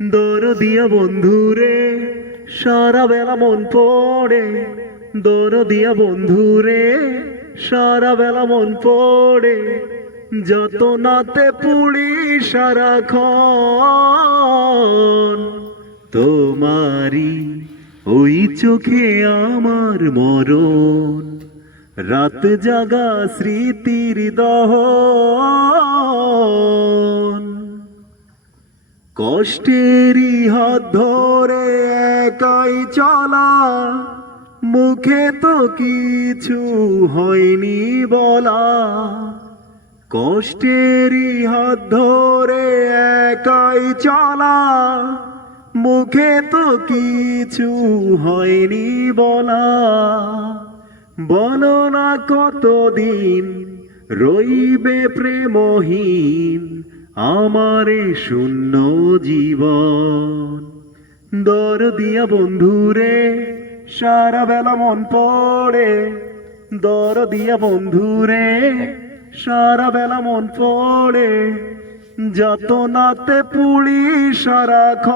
দরদিয়া বন্ধুরে সারা বেলা মন পড়ে, দরদিয়া বন্ধুরে সারা বেলা মন পড়ে, যত নাতে পুড়ি সারাক্ষণ। তোমারি ওই চোখে আমার মরণ, রাত জাগা স্মৃতির দহন। কষ্টেরই হাত ধরে একাই চলা, মুখে তো কিছু হয়নি বলা। কষ্টেরই হাত ধরে একাই চলা, মুখে তো কিছু হয়নি বলা। বলো না কতদিন রইবে প্রেমহীন আমারে শূন্য জীবন। দরদিয়া বন্ধুরে সারা বেলা মন পড়ে, দরদিয়া বন্ধুরে সারা বেলা মন পড়ে, যত নাতে পুড়ি সারাক্ষণ।